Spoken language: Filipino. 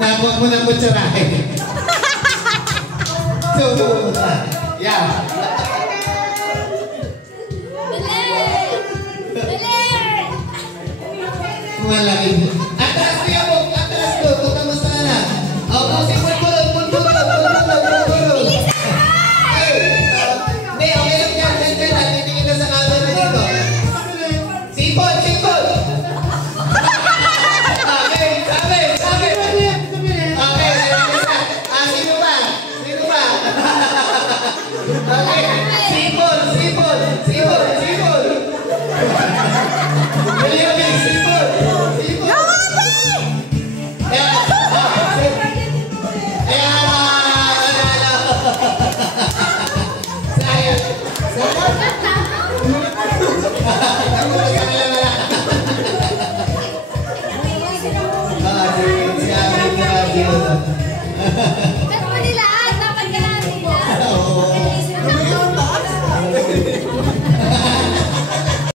Nakuha mo ng kutsarahe. So, yeah. Malaki. Atras ko yan po. Atras ko. Kung kamusta ka na. Ako, si Pulpulog. Hindi, okay lang yan. Sentry na. Titingin na sa camera dito. Sipon. Okay, sabi. Okay, sino ba? Okay, sipon. Sipon.